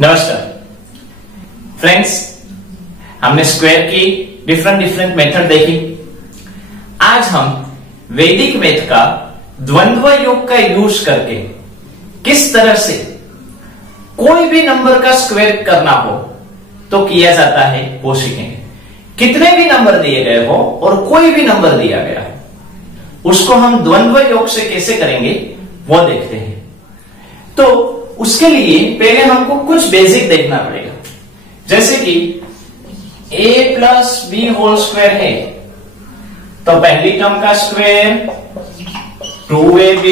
नमस्कार फ्रेंड्स, हमने स्क्वायर की डिफरेंट मेथड देखी। आज हम वैदिक मैथ का द्वंद्व योग का यूज करके किस तरह से कोई भी नंबर का स्क्वायर करना हो तो किया जाता है वो सीखेंगे। कितने भी नंबर दिए गए हो और कोई भी नंबर दिया गया हो उसको हम द्वंद्व योग से कैसे करेंगे वो देखते हैं। तो उसके लिए पहले हमको कुछ बेसिक देखना पड़ेगा, जैसे कि a plus B whole square है तो पहली टर्म का square 2ab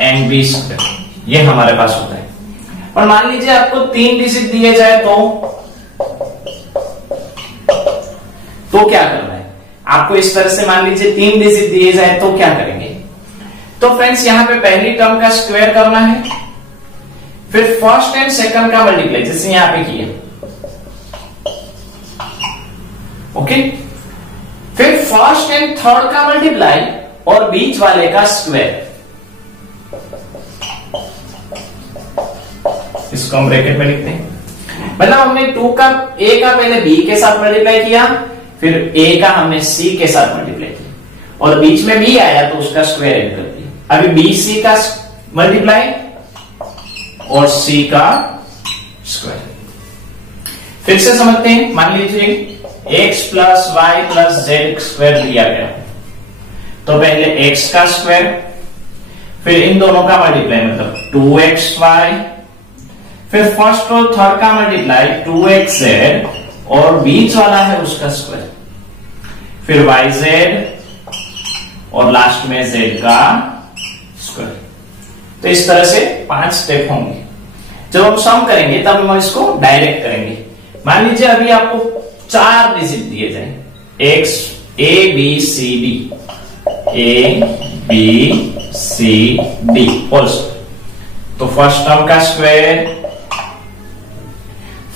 and B square, ये हमारे पास होता है। और मान लीजिए आपको 3 डिजिट दिए जाए तो क्या करना है आपको। इस तरह से मान लीजिए 3 डिजिट दिए जाए तो क्या करेंगे। तो फ्रेंड्स यहां पे पहली टर्म का स्क्वायर करना है, फिर फर्स्ट एंड सेकंड का मल्टीप्लाई जैसे यहां पे किया, ओके। फिर फर्स्ट एंड थर्ड का मल्टीप्लाई और बीच वाले का स्क्वायर, इसको हम ब्रैकेट में लिखते हैं। मतलब हमने a का पहले b के साथ मल्टीप्लाई किया, फिर a का हमने c के साथ मल्टीप्लाई किया और बीच में b आया तो उसका स्क्वायर ऐड कर दिया। अभी b c का मल्टीप्लाई और c का स्क्वायर। फिर से समझते हैं, मान लीजिए x plus Y plus Z square दिया गया तो पहले x का स्क्वायर, फिर इन दोनों का मल्टीप्लाई मतलब 2xy, फिर फर्स्ट और थर्ड का मल्टीप्लाई 2xz और बीच वाला है उसका स्क्वायर, फिर yz और लास्ट में z का स्क्वायर। तो इस तरह से 5 स्टेप होंगे। जब हम सम करेंगे तब हम इसको डायरेक्ट करेंगे। मान लीजिए अभी आपको 4 डिजिट दिए जाए x a b c d a b c d whole square, तो फर्स्ट टर्म का square,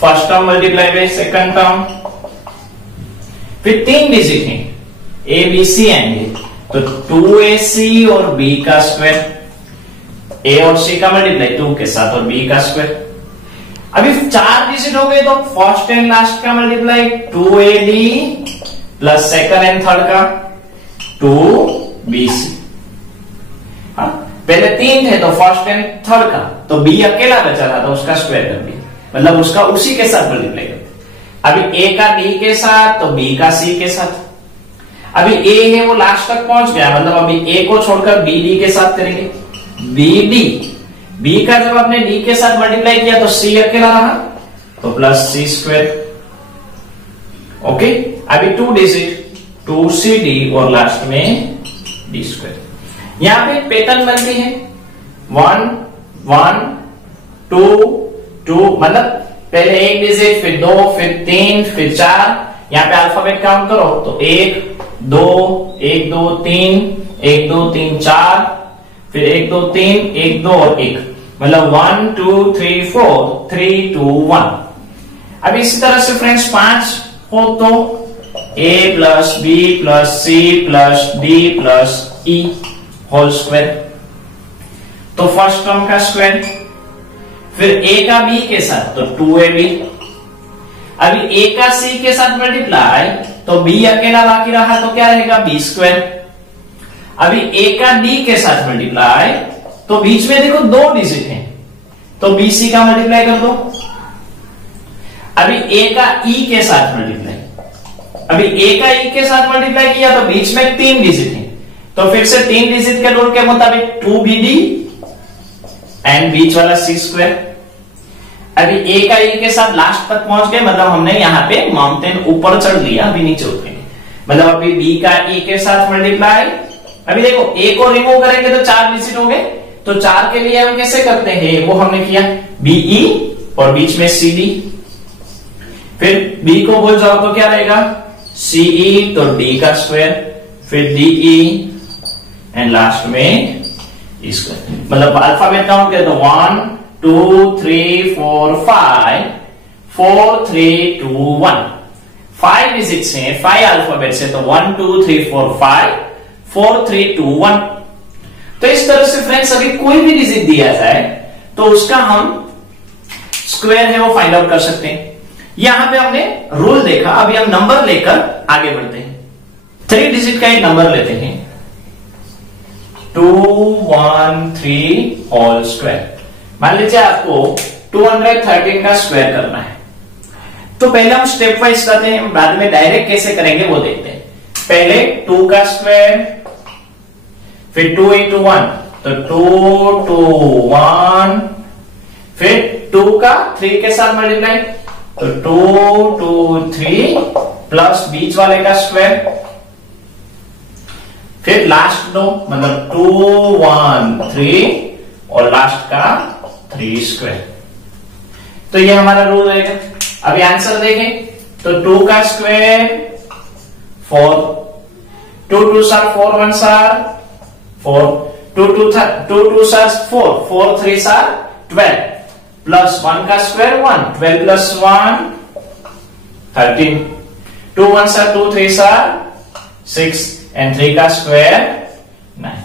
first term multiply by second term, फिर 3 डिजिट हैं a b c आएंगे तो 2ac और b का स्क्वायर, a और c का मल्टीप्लाई 2 के साथ और b का स्क्वायर। अभी 4 डिजिट हो गए तो फर्स्ट एंड लास्ट का multiply 2ad plus second and third का 2bc। हाँ, पहले 3 थे तो फर्स्ट एंड थर्ड का, तो b अकेला बचा था तो उसका स्क्वायर कर दिया, मतलब उसका उसी के साथ मल्टीप्लाई कर दिया। अभी a का d के साथ तो b का c के साथ। अभी a है वो लास्ट तक पहुंच गया, मतलब अभी a को छोड़कर b d के साथ करेंगे। b का जब आपने d के साथ मल्टीप्लाई किया तो c अकेला रहा तो प्लस c स्क्वायर, ओके। अभी 2 डिजिट 2cd और लास्ट में d स्क्वायर। यहां पे पैटर्न बनती है 1 1 2 2, मतलब पहले 1 डिजिट फिर 2 फिर 3 फिर 4। यहां पे अल्फाबेट काउंट करो तो 1 2 1 2 3 1 2 3 4, फिर 1 2 3 1 2 और 1, मतलब 1 2 3 4 3 2 1। अब इसी तरह से फ्रेंड्स 5 हो तो a plus b plus c plus d plus e whole square, तो फर्स्ट टर्म का स्क्वायर, फिर a का b के साथ तो 2ab। अभी a का c के साथ मल्टीप्लाई तो b अकेला बाकी रहा तो क्या रहेगा b स्क्वायर। अभी a का d के साथ मल्टीप्लाई तो बीच में देखो 2 डिजिट हैं तो bc का मल्टीप्लाई कर दो। अभी a का e के साथ मल्टीप्लाई, अभी a का e के साथ मल्टीप्लाई किया तो बीच में 3 डिजिट हैं तो फिर से 3 डिजिट के रूल के मुताबिक 2bd एंड बीच वाला c स्क्वायर। अभी a का e के साथ लास्ट तक पहुंच गए, मतलब हमने यहाँ पे माउंटेन ऊपर चढ़ लिया, अभी नीचे उतरेंगे। मतलब अभी b का e के साथ मल्टीप्लाई, अभी देखो a को रिमूव करेंगे तो 4 डिजिट हो गए, तो 4 के लिए हम कैसे करते हैं वो हमने किया be और बीच में cd, फिर b को बोल जाओ तो क्या रहेगा ce तो d का स्क्वायर, फिर de एंड लास्ट में e स्क्वायर। मतलब अल्फाबेट काउंट करें तो 1 2 3 4 5 4 3 2 1, 5 डिजिट्स हैं, 5 अल्फाबेट से तो 1 2 3 4 5 4 3 2 1। तो इस तरह से फ्रेंड्स अभी कोई भी डिजिट दिया जाए तो उसका हम स्क्वायर है वो फाइंड आउट कर सकते हैं। यहां पे हमने रूल देखा, अभी हम नंबर लेकर आगे बढ़ते हैं। 3 डिजिट का एक नंबर लेते हैं 213 होल स्क्वायर। मान लीजिए आपको 213 का स्क्वायर करना है, तो पहले हम स्टेप वाइज करते हैं, बाद में डायरेक्ट कैसे करेंगे वो देखते हैं। पहले 2 का स्क्वायर, फिर 2 into 1 तो 2 2 1, फिर 2 का 3 के साथ मल्टीप्लाई तो 2 2 3 प्लस बीच वाले का स्क्वायर, फिर लास्ट दो मतलब 2 1 3 और लास्ट का 3 स्क्वायर। तो ये हमारा रूल रहेगा। अभी आंसर देखें तो 2 का square 4, 2 2s are 4 1s are 4, 2 2s are 4, 4 3s are 12 plus 1 का square 1, 12 plus 1 13, 2 1s are 2, 3s are 6 and 3 का स्क्वायर 9।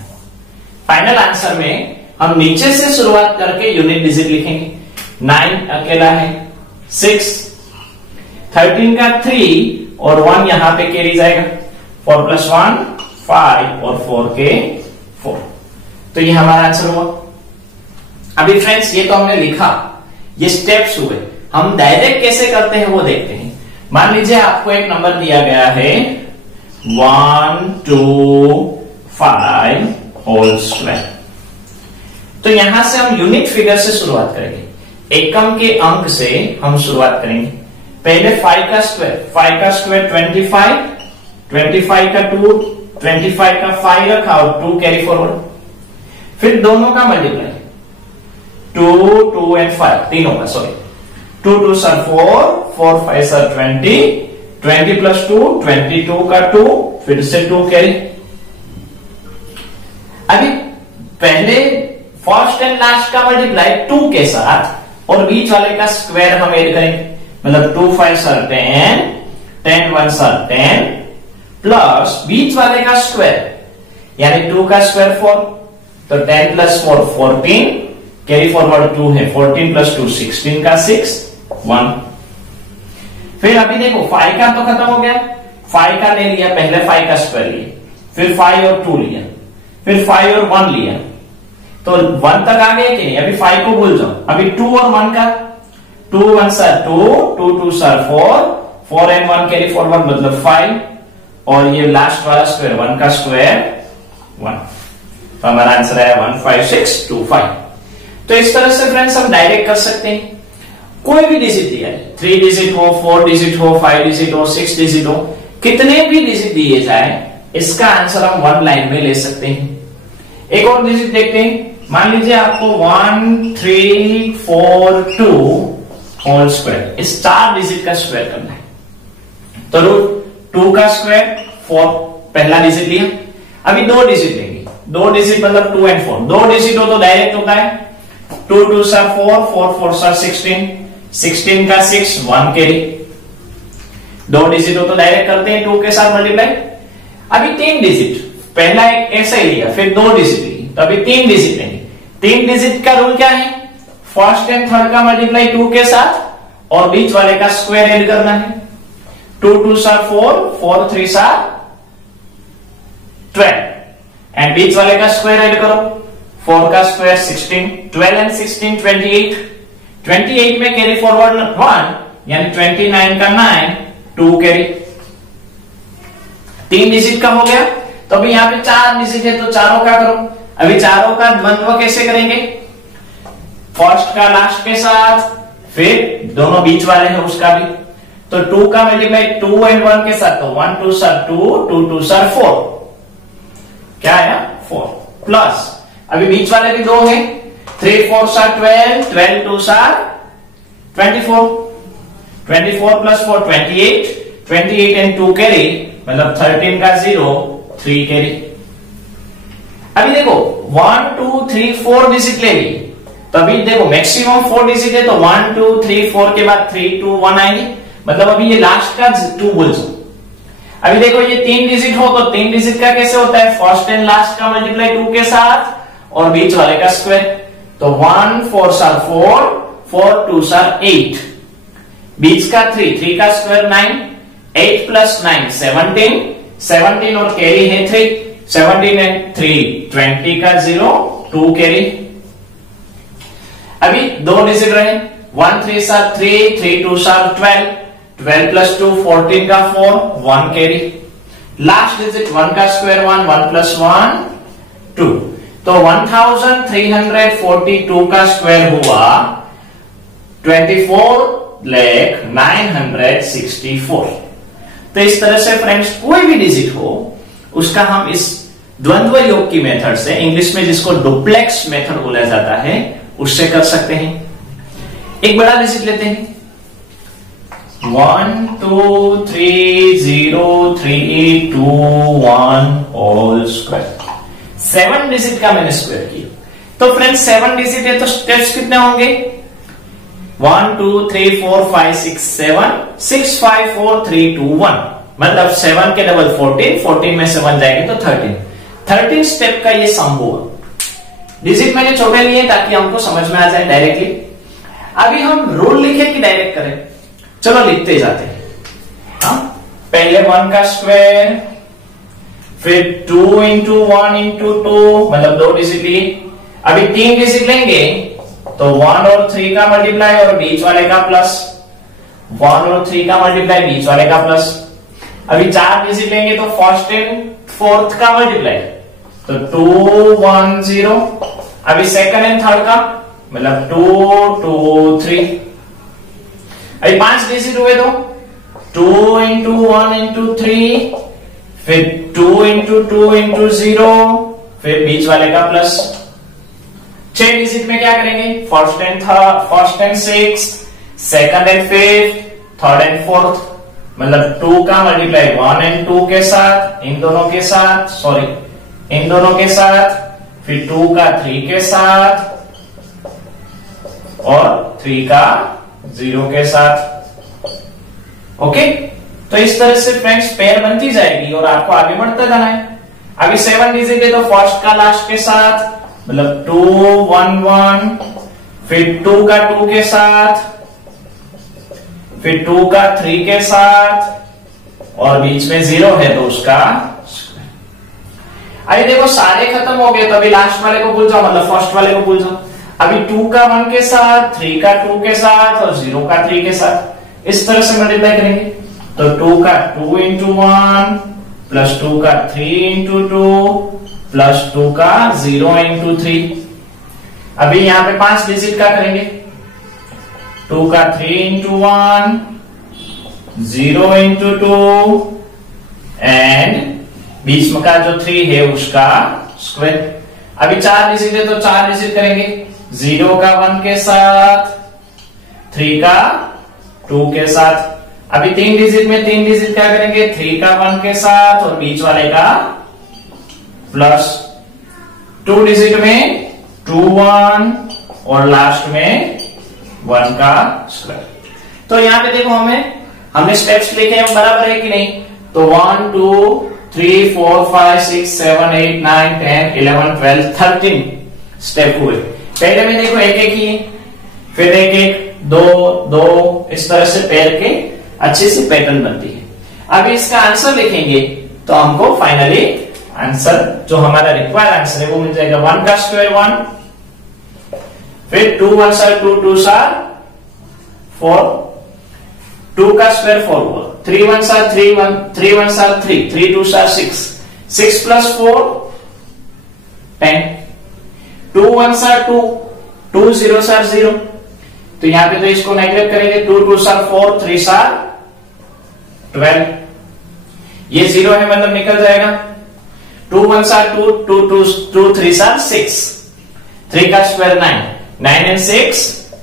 फाइनल आंसर में हम नीचे से शुरुआत करके यूनिट डिजिट लिखेंगे। 9 अकेला है, 6, 13 का 3 और 1 यहां पे कैरी जाएगा, 4 प्लस 1 5 और 4 के 4। तो ये हमारा आंसर हुआ। अभी फ्रेंड्स ये तो हमने लिखा, ये स्टेप्स हुए, हम डायरेक्ट कैसे करते हैं वो देखते हैं। मान लीजिए आपको एक नंबर दिया गया है 1 2 5 होल स्क्वायर, तो यहां से हम यूनिट फिगर से शुरुआत करेंगे, एकम के अंक से हम शुरुआत करेंगे। पहले 5 का स्क्वायर, 5 का स्क्वायर 25, 25 का 2, 25 का 5 रखा और 2 कैरी फॉरवर्ड, फिर दोनों का मल्टीप्लाई 2 2 एंड 5 तीनों का, सॉरी 2 2 सर 4, 4 5 सर 20, 20 प्लस 2 22 का 2, फिर से 2 कैरी। अभी पहले फर्स्ट एंड लास्ट का मल्टीप्लाई 2 के साथ और बीच वाले का स्क्वायर हम ऐड करेंगे, मतलब 2 5 सर 10, 10 1 सर 10 प्लस बीच वाले का स्क्वायर यानी 2 का स्क्वायर 4, तो 10 प्लस 4 14, कैरी फॉरवर्ड 2 है, 14 प्लस 2 16 का 6 1। फिर अभी देखो 5 का तो खत्म हो गया, 5 का ले लिया, पहले 5 का स्क्वायर लिया, फिर 5 और 2 लिया, फिर 5 और 1 लिया, तो 1 तक आ गए कि नहीं। अभी 5 को भूल जाओ, अभी 2 और 1 का 2 1 sir 2, 2 2 sir 4, 4 and 1 carry forward मतलब 5 और ये लास्ट वाला स्क्वायर 1 का स्क्वायर 1। तो हमारा आंसर है 15625। तो इस तरह से फ्रेंड्स हम डायरेक्ट कर सकते हैं। कोई भी डिजिट दिया है, 3 डिजिट हो, 4 डिजिट हो, 5 डिजिट हो, 6 डिजिट हो, कितने भी डिजिट दिए जाए इसका आंसर हम 1 लाइन में ले सकते हैं। एक और डिजिट देखते हैं, मान लीजिए आपको 1 3 4 2 होल स्क्वायर, इस 4 डिजिट का स्क्वायर करना है। तो रूट 2 का स्क्वायर 4 पहला डिजिट लिया, अभी 2 डिजिट लेंगे, 2 डिजिट मतलब 2 एंड 4, 2 डिजिट हो तो डायरेक्ट होता है 2 2 सा 4, 4 4 सा 16, 16 का 6 1 कैरी, 2 डिजिट हो तो डायरेक्ट करते हैं 2 के साथ मल्टीप्लाई। अभी 3 डिजिट, पहला एक ऐसा ही लिया, फिर 2 डिजिट लिए, तो अभी 3 डिजिट लेंगे। 3 डिजिट का रूल क्या है, फर्स्ट एंड थर्ड का मल्टीप्लाई 2 के साथ और बीच वाले का स्क्वायर ऐड करना है। 2 2 सा 4, 4 3 सा 12 एंड बीच वाले का स्क्वायर ऐड करो, 4 का स्क्वायर 16, 12 एंड 16 28, 28 में कैरी फॉरवर्ड 1 यानी 29 का 9, 2 कैरी। 3 डिजिट का हो गया, तो अभी यहां पे 4 डिजिट है तो चारों का करो। अभी चारों का द्वंद्व कैसे करेंगे, फर्स्ट का लास्ट के साथ, फिर दोनों बीच वाले हैं उसका भी, तो 2 का मल्टीप्लाई 2 एंड 1 के साथ, तो 1 2 सर 2, 2 2 सर 4, क्या आया 4 प्लस अभी बीच वाले भी 2 हैं, 3 4 sir 12, 12 2 sir 24, 24 plus 4 28, 28 and 2 carry मतलब 13 का 0 3 कैरी। अभी देखो 1 2 3 4 डिजिट ले ली, तो अभी देखो मैक्सिमम 4 डिजिट है, तो 1 2 3 4 के बाद 3 2 1 आएंगे, मतलब अभी ये लास्ट का 2 बोल सकते। अभी देखो ये 3 डिजिट हो तो 3 डिजिट का कैसे होता है, फर्स्ट एंड लास्ट का मल्टीप्लाई 2 के साथ और बीच वाले का स्क्वायर, तो 1 4 सर 4, 4 2 8, बीच का 3 का स्क्वायर 9, 8 प्लस 9 17, 17 और कैरी है 3, 17 एंड 3 20 का 0, 2 कैरी। अभी दो डिजिट रहे, 1 3 3, 3 2 12, 12 प्लस 2 14 का 4, 1 कैरी। लास्ट डिजिट 1 का स्क्वायर 1, 1 प्लस 1 2, तो 1342 का स्क्वायर हुआ 24,964। तो इस तरह से फ्रेंड्स कोई भी डिजिट हो उसका हम इस द्वंद्व योग की मेथड से, इंग्लिश में जिसको डुप्लेक्स मेथड बोला जाता है, उससे कर सकते हैं। एक बड़ा डिजिट लेते हैं, 1 2 3 0 3 2 1 होल स्क्वायर। 7 डिजिट का मैंने स्क्वायर किया, तो फ्रेंड्स 7 डिजिट है तो स्टेप्स कितने होंगे? 1 2 3 4 5 6 7, 6 5 4 3 2 1, मतलब 7 के डबल 14, 14 में 7 जाएंगे तो 13, 13 स्टेप का ये सम हुआ। डिजिट मैंने छोटे लिए ताकि हमको समझ में आ जाए डायरेक्टली। अभी हम रूल लिखे कि डायरेक्ट करें? चलो लिखते जाते हैं। पहले 1 का स्क्वायर, फिर 2 इंटू 1 इंटू 2, मतलब 2 डिजिट लिए। अभी 3 डिजिट लेंगे तो 1 और 3 का मल्टीप्लाई और बीच वाले का प्लस, 1 और 3 का मल्टीप्लाई बीच वाले का प्लस। अभी 4 डिजिट लेंगे तो फर्स्ट एंड फोर्थ का मल्टीप्लाई, तो 2 1 0। अभी सेकंड एंड थर्ड का, मतलब 2 2 3। अभी 5 डिजिट हुए तो 2 इंटू 1 इंटू 3, फिर 2 इंटू 2 इंटू 0, फिर बीच वाले का प्लस। 6 डिजिट में क्या करेंगे? First and six, second and fifth, third and fourth, मतलब 2 का मल्टीप्लाई 1 एंड 2 के साथ, इन दोनों के साथ, फिर 2 का 3 के साथ और 3 का 0 के साथ। ओके, तो इस तरह से फ्रेंड्स पेयर बनती जाएगी और आपको आगे बढ़ता जाना है। अभी 7 डिजिट है तो फर्स्ट का लास्ट के साथ, मतलब 2 1 1, फिर 2 का 2 के साथ, फिर 2 का 3 के साथ और बीच में 0 है तो उसका। अभी देखो सारे खत्म हो गए तो अभी लास्ट वाले को भूल जाओ, मतलब फर्स्ट वाले को भूल जाओ। अभी 2 का 1 के साथ, 3 का 2 के साथ और 0 का 3 के साथ इस तरह से मल्टीप्लाई करेंगे, तो 2 का 2 इंटू 1 प्लस 2 का 3 इंटू 2 प्लस 2 का 0 इंटू 3। अभी यहां पे 5 डिजिट का करेंगे, 2 का 3 इंटू 1, 0 इंटू 2 एंड बीच में का जो 3 है उसका स्क्वायर। अभी 4 डिजिट है तो 4 डिजिट करेंगे, 0 का 1 के साथ, 3 का 2 के साथ। अभी 3 डिजिट में 3 डिजिट क्या करेंगे? 3 का 1 के साथ और बीच वाले का प्लस। 2 डिजिट में 2 1 और लास्ट में 1 का स्क्वायर। तो यहां पे देखो हमने स्टेप्स लिखे हैं, बराबर है कि नहीं? तो 1 2 3 4 5 6 7 8 9 10 11 12 13 स्टेप हुए। पहले में देखो एक एक ही, फिर एक एक, दो दो, इस तरह से पेयर के अच्छी सी पैटर्न बनती है। अभी इसका आंसर लिखेंगे तो हमको फाइनली आंसर जो हमारा रिक्वायर्ड आंसर है वो मिल जाएगा। 1 का स्क्वायर 1, फिर 2 1 2 2 4, 2 का स्क्वायर 4 हुआ, 3 1 3 1, 3 1 3, 3 2 6, 6 प्लस 4 10, 2 1 2, 2 0 0, तो यहां पे तो इसको नेगलेक्ट करेंगे, 2 2 4, 3 12, ये 0 है मतलब निकल जाएगा। 2 1 2, 2 2 2 3 6, 3 का स्क्वायर 9, 9 एंड 6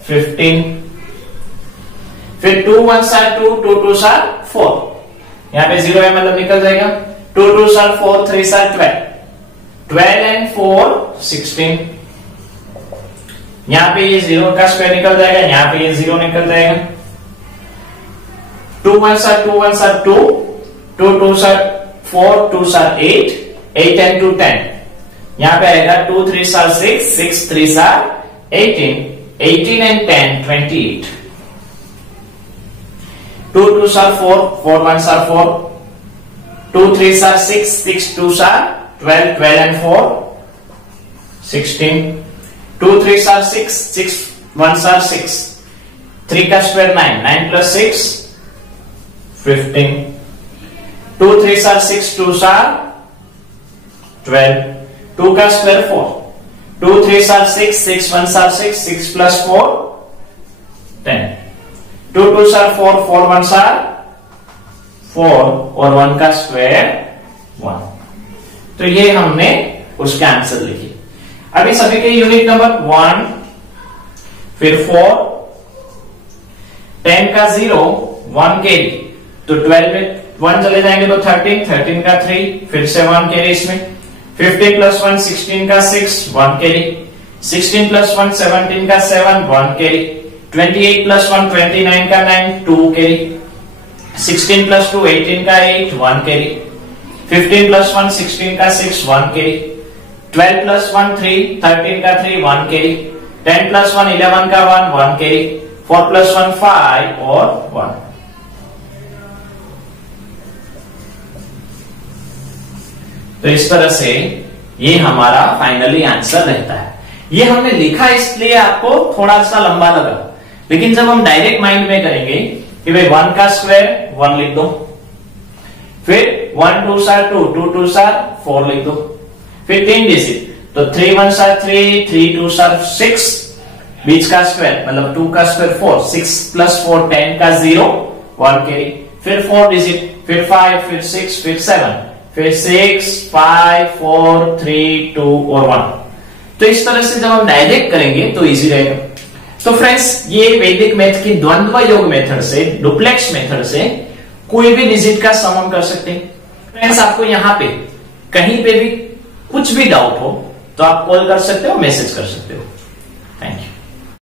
15, फिर 2 1 2, 2 2 4, यहां पे 0 है मतलब निकल जाएगा। 2 2 4, 3 12, 12 एंड 4 16, यहां पे ये 0 का स्क्वायर निकल जाएगा, यहां पे ये 0 निकल जाएगा। 2 1 2 1 2, 2 2 4, 2 8, 8 and 2 10, यहां पे आएगा 2 3 6, 6 3 18, 18 and 10, 28. 2 2s are 4, 4 1s are 4, 2 3s are 6, 6 2s are 12, 12 and 4, 16. 2 3s are 6, 6 1s are 6, 3 का square 9, 9 plus 6, 15. 2 3s are 6, 2s are 12. 2 का square 4. 2 3s are 6, 6 1s are 6, 6 plus 4, 10. 2 2s are 4, 4 1s are 4 और 1 का square 1. तो ये हमने उसके answer लिखे. अभी सभी के यूनिट नंबर 1, फिर 4, 10 का 0, 1 कैरी, तो 12 में 1 चले जाएंगे तो 13, 13 का 3, फिर से 1 कैरी इसमें. 15 plus 1, 16 का 6, 1 कैरी. 16 plus 1, 17 का 7, 1 कैरी. 28 plus 1, 29 का 9, 2 कैरी. 16 plus 2, 18 का 8, 1 कैरी. 15 plus 1, 16 का 6, 1 कैरी. 12 plus 1, 3, 13 का 3, 1 कैरी. 10 plus 1, 11 का 1, 1 कैरी. 4 plus 1, 5 और 1. तो इस तरह से ये हमारा फाइनली आंसर रहता है. ये हमने लिखा इसलिए आपको थोड़ा सा लंबा लगा, लेकिन जब हम डायरेक्ट माइंड में करेंगे कि भाई 1 का स्क्वायर 1 लिख दो, फिर 1 2s are 2, 2 2s are 4 लिख दो, फिर 3 डिजिट, तो 3 1s are 3, 3 2s are 6, बीच का स्क्वायर मतलब 2 का स्क्वायर 4, 6 plus 4 10 का 0, 1 कैरी. फिर 4 डिजिट, फिर 5, फिर 6, फिर 7, फिर 6 5 4 3 2 और 1. तो इस तरह से जब हम डायरेक्ट करेंगे तो इजी रहेगा. तो फ्रेंड्स, ये वैदिक मैथ की द्वंद्व योग मेथड से, डुप्लेक्स मेथड से कोई भी डिजिट का सम हम कर सकते हैं. फ्रेंड्स, आपको यहाँ पे कहीं पे भी कुछ भी डाउट हो तो आप कॉल कर सकते हो, मैसेज कर सकते हो. Thank you.